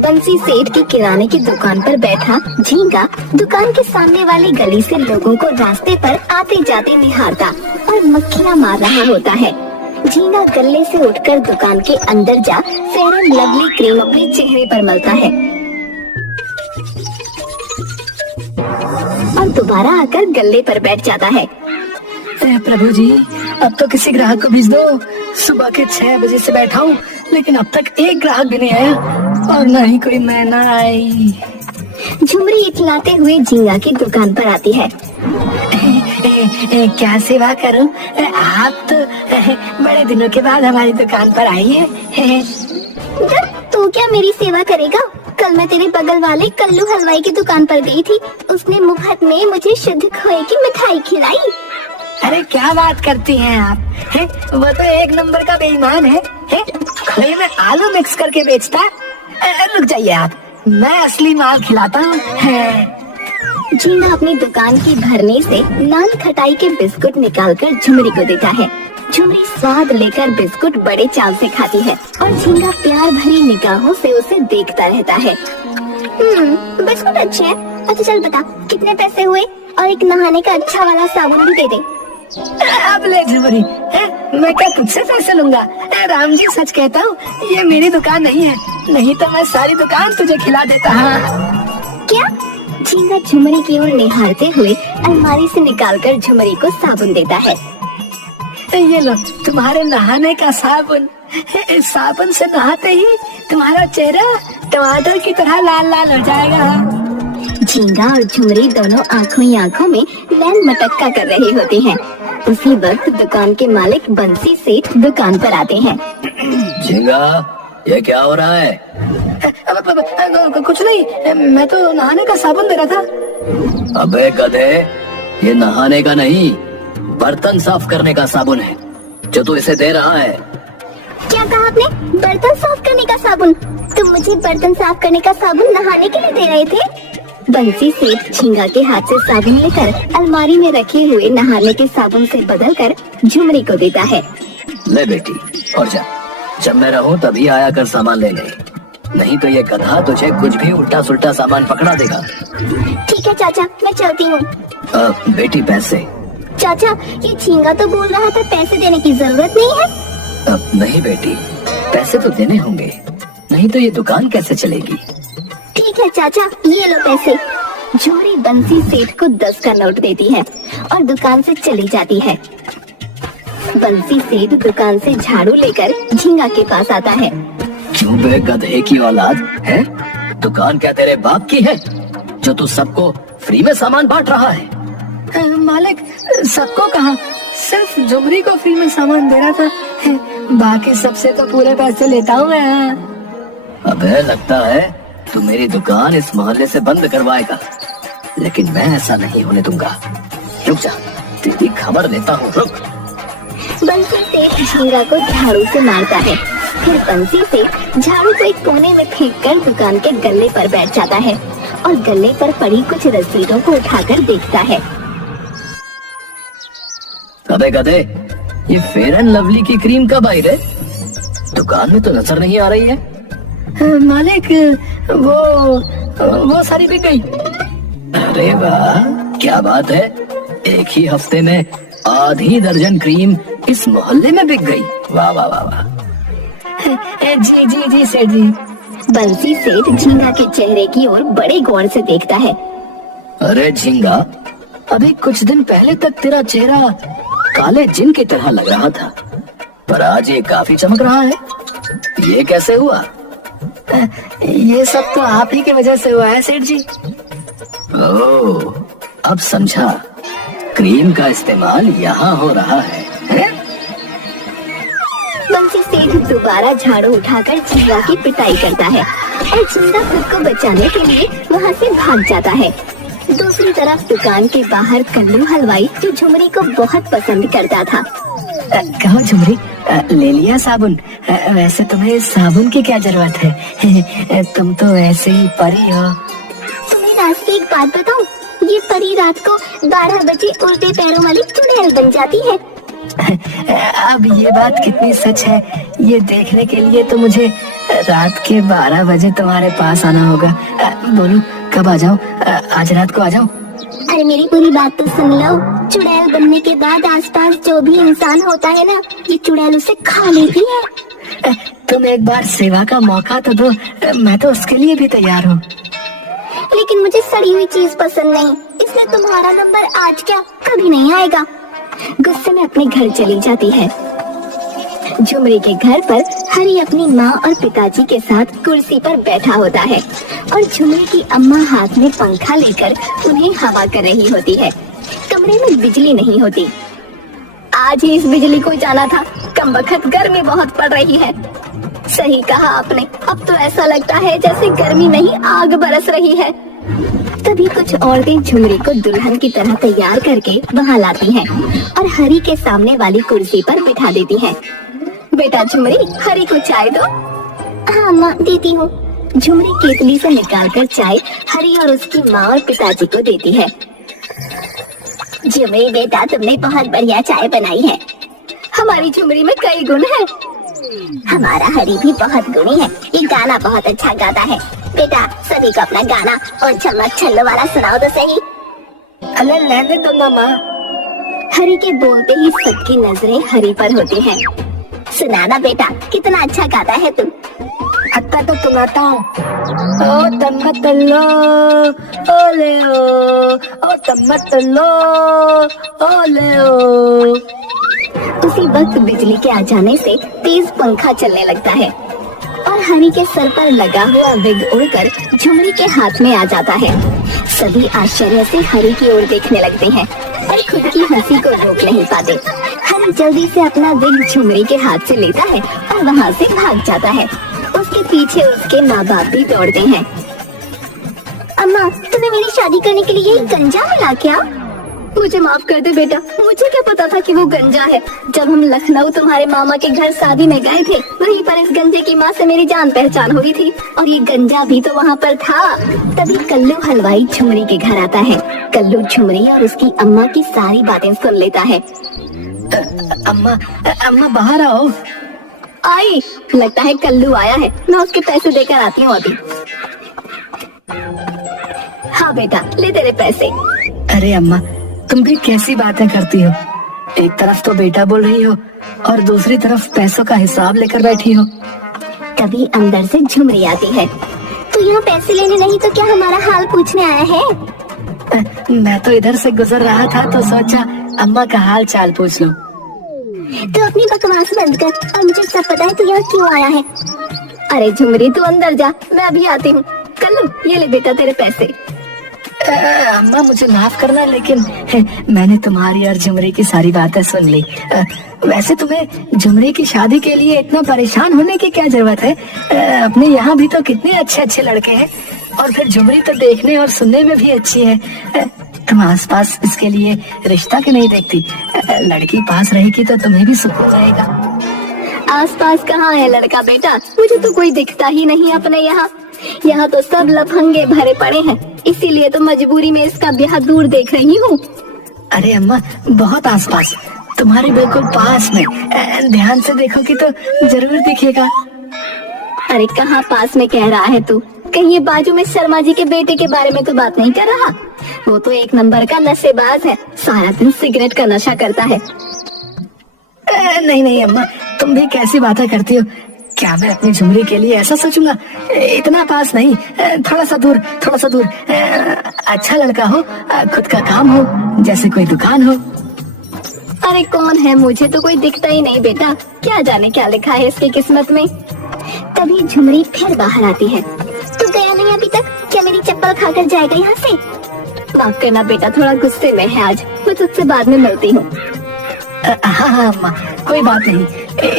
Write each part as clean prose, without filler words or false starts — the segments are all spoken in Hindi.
बंसी सेठ की किराने की दुकान पर बैठा झींगा दुकान के सामने वाली गली से लोगों को रास्ते पर आते जाते निहारता और मक्खियाँ मार रहा होता है। झींगा गले से उठकर दुकान के अंदर जा फेयर एंड लवली क्रीम अपने चेहरे पर मलता है और दोबारा आकर गले पर बैठ जाता है। प्रभु जी, अब तो किसी ग्राहक को भेज दो। सुबह के 6 बजे से बैठा हूँ, लेकिन अब तक एक ग्राहक भी नहीं आया और न ही कोई मैना आई। झुमरी इतलाते हुए झींगा की दुकान पर आती है। क्या सेवा करूं? आप तो बड़े दिनों के बाद हमारी दुकान पर आई है। तू क्या मेरी सेवा करेगा? कल मैं तेरे बगल वाले कल्लू हलवाई की दुकान पर गई थी। उसने मुफ्त में मुझे शुद्ध खोए की मिठाई खिलाई। अरे क्या बात करती हैं आप? है वो तो एक नंबर का बेईमान है। खोए में आलू मिक्स करके बेचता है। रुक जाइए आप, मैं असली माल खिलाता हूँ। झींगा अपनी दुकान की भरने से नान खटाई के बिस्कुट निकालकर झुमरी को देता है। झुमरी स्वाद लेकर बिस्कुट बड़े चाव से खाती है और झींगा प्यार भरी निगाहों से उसे देखता रहता है। बिस्कुट अच्छे हैं। अच्छा चल बता, कितने पैसे हुए? और एक नहाने का अच्छा वाला साबुन भी दे दे। अब ले झुमरी, मैं क्या तुझसे पैसे लूंगा? राम जी सच कहता हूँ, ये मेरी दुकान नहीं है, नहीं तो मैं सारी दुकान तुझे खिला देता। क्या? झींगा झुमरी की ओर निहारते हुए अलमारी से निकालकर झुमरी को साबुन देता है। ये लो तुम्हारे नहाने का साबुन। इस साबुन से नहाते ही तुम्हारा चेहरा टमाटर की तरह लाल लाल हो जाएगा। झींगा और झुमरी दोनों आंखों ही आंखों में नैन मटक्का कर रहे होते हैं। उसी वक्त दुकान के मालिक बंसी सेठ दुकान पर आते हैं। झींगा, ये क्या हो रहा है? कुछ नहीं, मैं तो नहाने का साबुन दे रहा था। अबे गधे, ये नहाने का नहीं, बर्तन साफ करने का साबुन है जो तू इसे दे रहा है। क्या कहा आपने? बर्तन साफ करने का साबुन? तुम मुझे बर्तन साफ करने का साबुन नहाने के लिए दे रहे थे? बंसी सेठ झींगा के हाथ से साबुन लेकर अलमारी में रखे हुए नहाने के साबुन से बदलकर झुमरी को देता है। ले बेटी, और जा, जब मैं रहूं तभी आया कर सामान लेने, नहीं तो ये गधा तुझे कुछ भी उल्टा सुल्टा सामान पकड़ा देगा। ठीक है चाचा, मैं चलती हूँ। बेटी पैसे? चाचा, ये झींगा तो बोल रहा था पैसे देने की जरूरत नहीं है। नहीं बेटी, पैसे तो देने होंगे, नहीं तो ये दुकान कैसे चलेगी। ठीक है चाचा, ये लो पैसे। झुमरी बंसी सेठ को 10 का नोट देती है और दुकान से चली जाती है। बंसी सेठ दुकान से झाड़ू लेकर झींगा के पास आता है। क्यों बे गधे की औलाद है? दुकान क्या तेरे बाप की है जो तू सबको फ्री में सामान बांट रहा है? मालिक, सबको कहा, सिर्फ झुमरी को फ्री में सामान दे रहा था। बाकी सबसे तो पूरे पैसे लेता हूँ मैं। अबे लगता है तू मेरी दुकान इस मोहल्ले से बंद करवाएगा, लेकिन मैं ऐसा नहीं होने दूंगा। रुक जा, तेरी खबर लेता हूँ, रुक। बंसी सेठ झींगा को झाड़ू से मारता है। फिर बंसी सेठ झाड़ू को एक कोने में फेंककर दुकान के गल्ले पर बैठ जाता है और गल्ले पर पड़ी कुछ रसीदों को उठाकर देखता है। अबे गधे, ये फेयर एंड लवली की क्रीम कब आई रे? दुकान में तो नजर नहीं आ रही है। मालिक, वो सारी बिक गई। अरे वाह, क्या बात है, एक ही हफ्ते में आधी दर्जन क्रीम इस मोहल्ले में बिक गई। वाह वाह वाह वाह। जी जी जी सेठ जी। बंसी सेठ झींगा के चेहरे की ओर बड़े गौर से देखता है। अरे झींगा, अभी कुछ दिन पहले तक तेरा चेहरा काले जिन की तरह लग रहा था, पर आज ये काफी चमक रहा है। ये कैसे हुआ? ये सब तो आप ही की वजह से हुआ है सेठ जी। ओह, अब समझा, क्रीम का इस्तेमाल यहाँ हो रहा है? बंसी सेठ दोबारा झाड़ू उठाकर झींगा की पिटाई करता है और झींगा खुद को बचाने के लिए वहाँ से भाग जाता है। दूसरी तरफ दुकान के बाहर कल्लू हलवाई, जो झुमरी को बहुत पसंद करता था। कहो झुमरी, ले लिया साबुन? वैसे तुम्हें साबुन की क्या जरूरत है? तुम तो ऐसे ही परी हो। तुम्हें राज की एक बात बताऊं? ये परी रात को 12 बजे उल्टे पैरों वाली चुड़ैल बन जाती है। अब ये बात कितनी सच है ये देखने के लिए तो मुझे रात के 12 बजे तुम्हारे पास आना होगा। बोलो कब आ जाऊं? आज रात को आ जाऊं? अरे मेरी पूरी बात तो सुन लो। चुड़ैल बनने के बाद आसपास जो भी इंसान होता है ना, ये चुड़ैल उसे खा लेती है। तुम एक बार सेवा का मौका तो दो, मैं तो उसके लिए भी तैयार हूँ। लेकिन मुझे सड़ी हुई चीज पसंद नहीं, इसलिए तुम्हारा नंबर आज क्या कभी नहीं आएगा। गुस्से में अपने घर चली जाती है। झुमरी के घर पर हरी अपनी माँ और पिताजी के साथ कुर्सी पर बैठा होता है और झुमरी की अम्मा हाथ में पंखा लेकर उन्हें हवा कर रही होती है। कमरे में बिजली नहीं होती। आज ही इस बिजली को जाना था, कमबख्त गर्मी बहुत पड़ रही है। सही कहा आपने, अब तो ऐसा लगता है जैसे गर्मी नहीं आग बरस रही है। तभी कुछ औरतें झुमरी को दुल्हन की तरह तैयार करके वहाँ लाती हैं और हरी के सामने वाली कुर्सी पर बिठा देती हैं। बेटा झुमरी, हरी को चाय दो। हाँ माँ, देती हूँ। झुमरी केतली से निकालकर चाय हरी और उसकी माँ और पिताजी को देती है। झुमरी बेटा, तुमने बहुत बढ़िया चाय बनाई है। हमारी झुमरी में कई गुण है। हमारा हरी भी बहुत गुणी है, ये गाना बहुत अच्छा गाता है। बेटा सभी को अपना गाना और चम्मच छल्लो वाला सुनाओ तो सही। अरे रहने दो मामा। हरी के बोलते ही सबकी नजरें हरी पर होती हैं। सुनाना बेटा, कितना अच्छा गाता है तू। अत्ता तो सुनाता हूँ। ओ तम्मतल्लो ओले ओ तम्मतल्लो ओले ओ। उसी वक्त बिजली के आ जाने से तेज पंखा चलने लगता है और हरी के सर पर लगा हुआ विग उड़कर झुमरी के हाथ में आ जाता है। सभी आश्चर्य से हरी की ओर देखने लगते हैं और खुद की हंसी को रोक नहीं पाते। हरी जल्दी से अपना विग झुमरी के हाथ से लेता है और वहाँ से भाग जाता है। उसके पीछे उसके माँ बाप भी दौड़ते हैं। अम्मा, तुम्हें मेरी शादी करने के लिए गंजा मिला क्या? मुझे माफ कर दे बेटा, मुझे क्या पता था कि वो गंजा है। जब हम लखनऊ तुम्हारे मामा के घर शादी में गए थे, वहीं पर इस गंजे की माँ से मेरी जान पहचान हुई थी और ये गंजा भी तो वहाँ पर था। तभी कल्लू हलवाई झुमरी के घर आता है। कल्लू झुमरी और उसकी अम्मा की सारी बातें सुन लेता है। अम्मा बाहर आओ। आई, लगता है कल्लू आया है, मैं उसके पैसे देकर आती हूँ अभी। हाँ बेटा, ले तेरे पैसे। अरे अम्मा, तुम भी कैसी बातें करती हो। एक तरफ तो बेटा बोल रही हो और दूसरी तरफ पैसों का हिसाब लेकर बैठी हो। तभी अंदर से झुमरी आती है। तो यहाँ पैसे लेने नहीं तो क्या हमारा हाल पूछने आया है? मैं तो इधर से गुजर रहा था तो सोचा अम्मा का हाल चाल पूछ लूं। तो अपनी बकवास बंद कर और मुझे सब पता है तू यहाँ क्यों आया है। अरे झुमरी, तू अंदर जा, मैं अभी आती हूँ। कल्लू, ये ले बेटा तेरे पैसे। अम्मा मुझे माफ करना, लेकिन मैंने तुम्हारी और झुमरी की सारी बातें सुन ली। वैसे तुम्हें झुमरी की शादी के लिए इतना परेशान होने की क्या जरूरत है? अपने यहाँ भी तो कितने अच्छे अच्छे लड़के हैं और फिर झुमरी तो देखने और सुनने में भी अच्छी है। तुम आसपास इसके लिए रिश्ता क्यों नहीं देखती? लड़की पास रहेगी तो तुम्हें भी सुख हो जाएगा। आसपास कहाँ है लड़का बेटा? मुझे तो कोई दिखता ही नहीं अपने यहाँ। यहाँ तो सब लफंगे भरे पड़े हैं, इसीलिए तो मजबूरी में इसका ब्याह दूर देख रही हूँ। अरे अम्मा, बहुत आसपास, तुम्हारे बिल्कुल पास में। ध्यान से देखोगी तो जरूर दिखेगा। अरे कहाँ पास में कह रहा है तू? कहीं ये बाजू में शर्मा जी के बेटे के बारे में तो बात नहीं कर रहा? वो तो एक नंबर का नशेबाज है, सारा दिन सिगरेट का नशा करता है। नहीं नहीं अम्मा, तुम भी कैसी बातें करती हो। क्या मैं अपनी झुमरी के लिए ऐसा सोचूंगा? इतना पास नहीं, थोड़ा सा दूर, थोड़ा सा दूर। अच्छा लड़का हो, खुद का काम हो, जैसे कोई दुकान हो। अरे कौन है? मुझे तो कोई दिखता ही नहीं बेटा, क्या जाने क्या लिखा है इसकी किस्मत में। तभी झुमरी फिर बाहर आती है। तू गया नहीं अभी तक? क्या मेरी चप्पल खाकर जाएगा यहाँ से? माफ करना बेटा, थोड़ा गुस्से में है आज, मैं तुझसे बाद में मिलती हूँ। हाँ अम्मा, कोई बात नहीं।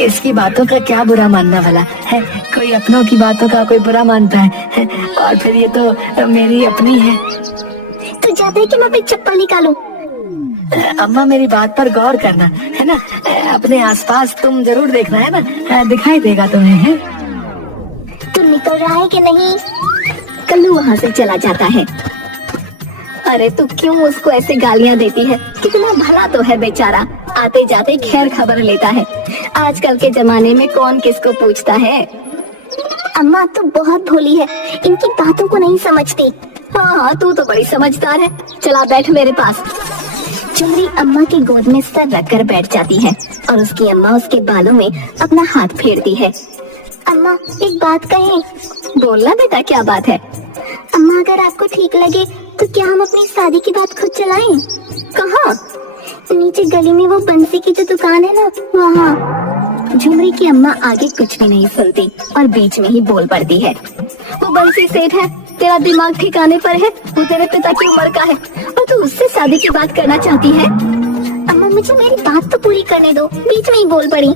इसकी बातों का क्या बुरा मानना वाला है? कोई अपनों की बातों का कोई बुरा मानता है? और फिर ये तो मेरी अपनी है। तू चाहता है कि मैं अपनी चप्पल निकालूं? अम्मा मेरी बात पर गौर करना, है ना? अपने आसपास तुम जरूर देखना, है ना? दिखाई देगा तुम्हें, है? तू निकल रहा है कि नहीं? कल्लू वहाँ से चला जाता है। अरे तू क्यों उसको ऐसे गालियाँ देती है? कितना भला तो है बेचारा, आते जाते खैर खबर लेता है। आजकल के जमाने में कौन किसको पूछता है। अम्मा तो बहुत भोली है, इनकी बातों को नहीं समझती। हाँ, तू तो बड़ी समझदार है। चला बैठ मेरे पास। झुमरी अम्मा की गोद में सर रखकर बैठ जाती है और उसकी अम्मा उसके बालों में अपना हाथ फेरती है। अम्मा एक बात कहें। बोलना बेटा, क्या बात है। अम्मा अगर आपको ठीक लगे तो क्या हम अपनी शादी की बात खुद चलाएं? कहाँ? नीचे गली में वो बंसी की जो दुकान है ना, वहाँ। झुमरी की अम्मा आगे कुछ भी नहीं सुनती और बीच में ही बोल पड़ती है। वो बंसी सेठ है, तेरा दिमाग ठिकाने पर है? वो तेरे पिता की उम्र का है और तू उससे शादी की बात करना चाहती है? अम्मा मुझे मेरी बात तो पूरी करने दो, बीच में ही बोल पड़ी।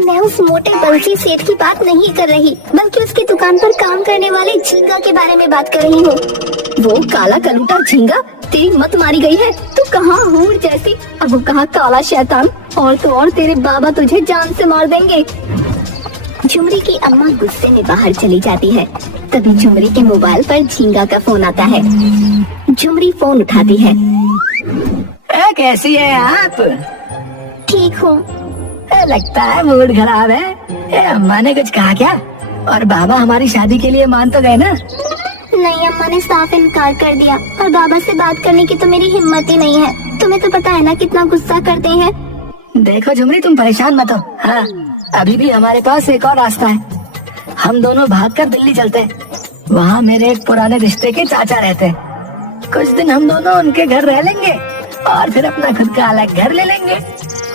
मैं उस मोटे बंसी सेठ की बात नहीं कर रही, बल्कि उसकी दुकान पर काम करने वाले झींगा के बारे में बात कर रही हूँ। वो काला कलूटा झींगा? तेरी मत मारी गई है। तू कहाँ हूर जैसी, अब वो कहाँ काला शैतान। और तो और तेरे बाबा तुझे जान से मार देंगे। झुमरी की अम्मा गुस्से में बाहर चली जाती है। तभी झुमरी के मोबाइल पर झींगा का फोन आता है। झुमरी फोन उठाती है। कैसी है आप? ठीक हूँ। लगता है मूड खराब है। अम्मा ने कुछ कहा क्या? और बाबा हमारी शादी के लिए मान तो गए ना? नहीं, अम्मा ने साफ इनकार कर दिया और बाबा से बात करने की तो मेरी हिम्मत ही नहीं है। तुम्हें तो पता है ना कितना गुस्सा करते हैं। देखो झुमरी, तुम परेशान मत हो। हाँ, अभी भी हमारे पास एक और रास्ता है। हम दोनों भागकर दिल्ली चलते हैं। वहाँ मेरे एक पुराने रिश्ते के चाचा रहते हैं। कुछ दिन हम दोनों उनके घर रह लेंगे और फिर अपना खुद का अलग घर ले लेंगे।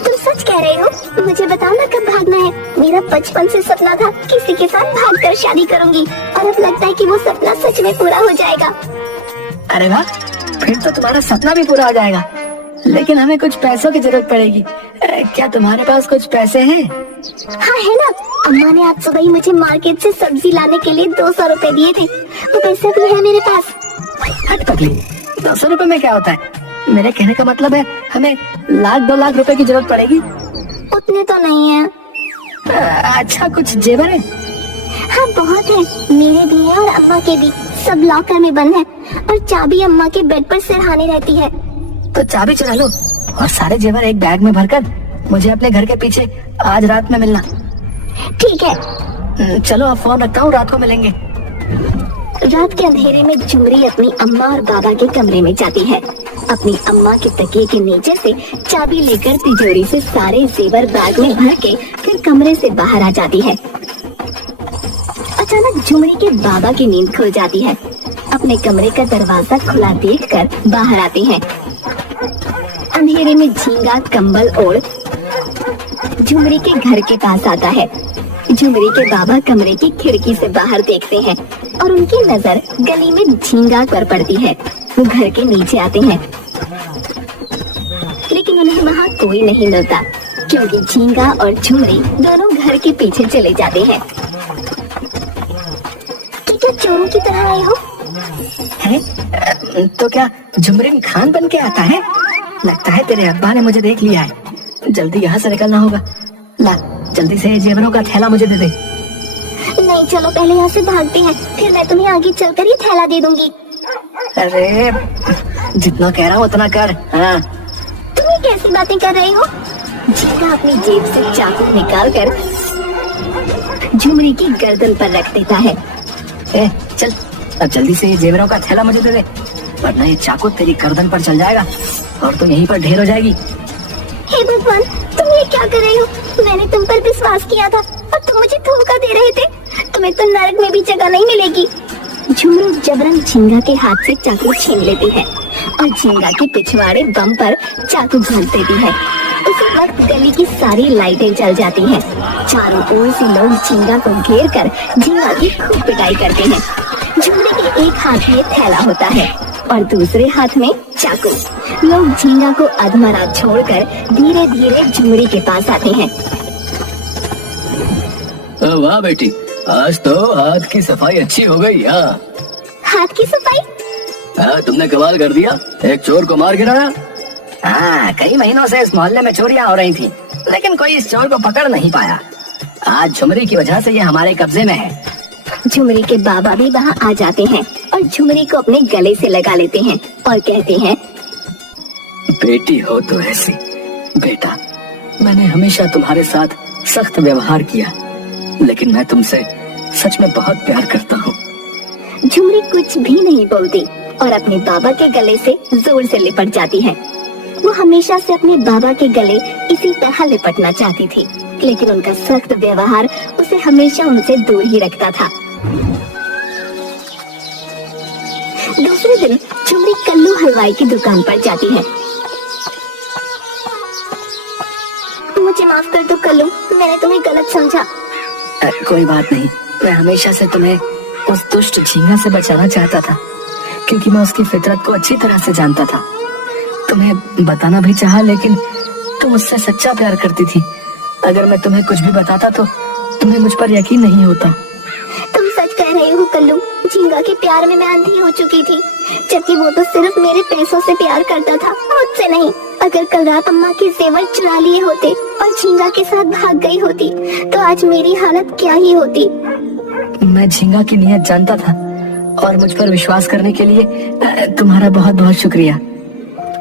तुम सच कह रहे हो? मुझे बताओ ना कब भागना है। मेरा बचपन से सपना था किसी के साथ भागकर शादी करूंगी और अब लगता है कि वो सपना सच में पूरा हो जाएगा। अरे वाह, फिर तो तुम्हारा सपना भी पूरा हो जाएगा। लेकिन हमें कुछ पैसों की जरूरत पड़ेगी। क्या तुम्हारे पास कुछ पैसे हैं? हाँ है ना। अम्मा ने आज सुबह ही मुझे मार्केट से सब्जी लाने के लिए 200 रुपए दिए थे। वो पैसे भी है मेरे पास। हट पगली, 200 रुपए में क्या होता है? मेरे कहने का मतलब है हमें 1-2 लाख रुपए की जरूरत पड़ेगी। उतने तो नहीं है। अच्छा, कुछ जेवर है? हाँ बहुत है, मेरे भी है और अम्मा के भी। सब लॉकर में बंद है और चाबी अम्मा के बेड पर सिरहाने रहती है। तो चाबी चुरा लो और सारे जेवर एक बैग में भरकर मुझे अपने घर के पीछे आज रात में मिलना। ठीक है। चलो अब फोन रखता हूँ, रात को मिलेंगे। रात के अंधेरे में झुमरी अपनी अम्मा और बाबा के कमरे में जाती है। अपनी अम्मा के तकिए के नीचे से चाबी लेकर तिजोरी से सारे जेवर बैग में भर के फिर कमरे से बाहर आ जाती है। अचानक झुमरी के बाबा की नींद खुल जाती है। अपने कमरे का दरवाजा खुला देखकर बाहर आते हैं। अंधेरे में झींगा कंबल ओढ़ झुमरी के घर के पास आता है। झुमरी के बाबा कमरे की खिड़की से बाहर देखते हैं और उनकी नजर गली में झींगा पर पड़ती है। वो घर के नीचे आते हैं लेकिन उन्हें वहाँ कोई नहीं मिलता, क्योंकि झींगा और झुमरी दोनों घर के पीछे चले जाते हैं। क्या चोरों की तरह आए हो? है? तो क्या झुमरीन खान बन के आता है? लगता है तेरे अब्बा ने मुझे देख लिया है। जल्दी यहाँ से निकलना होगा। ला, जल्दी से जेवरों का थैला मुझे दे दे। नहीं, चलो पहले यहाँ से भागते हैं, फिर मैं तुम्हें आगे चलकर ये थैला दे दूंगी। अरे जितना कह रहा हूँ उतना कर। हाँ। तुम ये कैसी बातें कर रही हो? झींगा अपनी जेब से चाकू निकालकर झुमरी की गर्दन पर रख देता है। चल, अब जल्दी से ये जेवरों का थैला मुझे दे दे, वरना ये चाकू तेरी गर्दन पर चल जाएगा और तुम यहीं पर ढेर हो जाएगी। हे भगवान, तुम ये क्या कर रही हो? मैंने तुम पर विश्वास किया था और तुम मुझे धोखा दे रहे थे। तुम्हें तो नरक में भी जगह नहीं मिलेगी। झुमरी जबरन झींगा के हाथ से चाकू छीन लेती है और झींगा के पिछवाड़े बम पर चाकू घोंस देती है। उसी वक्त गली की सारी लाइटें जल जाती हैं। चारों ओर से लोग झींगा को घेर कर झींगा की खूब पिटाई करते हैं। झुमरी के एक हाथ में थैला होता है और दूसरे हाथ में चाकू। लोग झींगा को अधमरा छोड़कर धीरे धीरे झुमरी के पास आते हैं। वाह बेटी, आज तो हाथ की सफाई अच्छी हो गई। हाथ की सफाई? तुमने कमाल कर दिया, एक चोर को मार गिराया। हाँ, कई महीनों से इस मोहल्ले में चोरियां हो रही थी, लेकिन कोई इस चोर को पकड़ नहीं पाया। आज झुमरी की वजह से ये हमारे कब्जे में है। झुमरी के बाबा भी वहाँ आ जाते हैं और झुमरी को अपने गले से लगा लेते हैं और कहते हैं, बेटी हो तो ऐसी, बेटा मैंने हमेशा तुम्हारे साथ सख्त व्यवहार किया, लेकिन मैं तुमसे सच में बहुत प्यार करता हूँ। झुमरी कुछ भी नहीं बोलती और अपने बाबा के गले से जोर से लिपट जाती है। वो हमेशा से अपने बाबा के गले इसी तरह लिपटना चाहती थी, लेकिन उनका सख्त व्यवहार उसे हमेशा उनसे दूर ही रखता था। दूसरे दिन झुमरी कल्लू हलवाई की दुकान पर जाती है। मुझे माफ कर दो कल्लू, मैंने तुम्हें गलत समझा। कोई बात नहीं, मैं हमेशा से तुम्हें उस दुष्ट झींगा से बचाना चाहता था, क्योंकि मैं उसकी फितरत को अच्छी तरह से जानता था। तुम्हें बताना भी चाहा, लेकिन तुम उससे सच्चा प्यार करती थी। अगर मैं तुम्हें कुछ भी बताता तो तुम्हें मुझ पर यकीन नहीं होता। तुम सच कह रहे हो कल्लू, झींगा के प्यार में मैं अंधी हो चुकी थी, जबकि वो तो सिर्फ मेरे पैसों से प्यार करता था, मुझसे नहीं। अगर कल रात अम्मा के जेवर चुरा लिए होते और झींगा के साथ भाग गई होती तो आज मेरी हालत क्या ही होती। मैं झींगा की नीयत जानता था और मुझ पर विश्वास करने के लिए तुम्हारा बहुत बहुत शुक्रिया।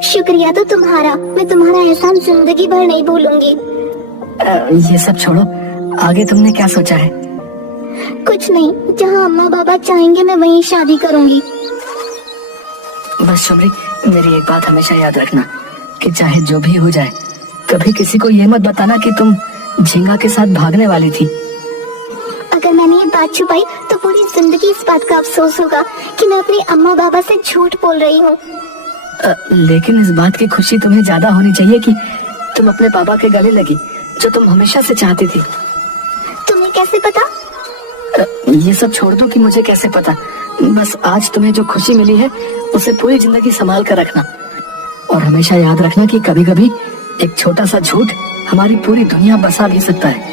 शुक्रिया तो तुम्हारा, मैं तुम्हारा एहसान जिंदगी भर नहीं भूलूंगी। ये सब छोड़ो, आगे तुमने क्या सोचा है? कुछ नहीं, जहाँ अम्मा बाबा चाहेंगे मैं वहीं शादी करूंगी। बस शुभ्री, मेरी एक बात हमेशा याद रखना कि चाहे जो भी हो जाए, कभी किसी को ये मत बताना कि तुम झींगा के साथ भागने वाली थी। अगर मैंने ये बात छुपाई तो पूरी जिंदगी इस बात का अफसोस होगा कि मैं अपने अम्मा बाबा से झूठ बोल रही हूँ। लेकिन इस बात की खुशी तुम्हें ज्यादा होनी चाहिए कि तुम अपने पापा के गले लगी, जो तुम हमेशा से चाहती थी। तुम्हें कैसे पता? ये सब छोड़ दो कि मुझे कैसे पता। बस आज तुम्हें जो खुशी मिली है उसे पूरी जिंदगी संभाल कर रखना, और हमेशा याद रखना कि कभी कभी एक छोटा सा झूठ हमारी पूरी दुनिया बसा भी सकता है।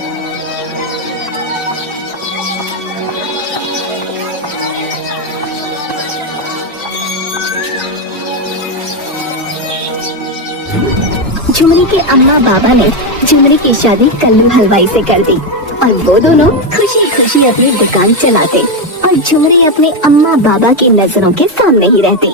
झुमरी के अम्मा बाबा ने झुमरी की शादी कल्लू हलवाई से कर दी और वो दोनों खुशी खुशी अपनी दुकान चलाते और झुमरी अपने अम्मा बाबा की नजरों के सामने ही रहती।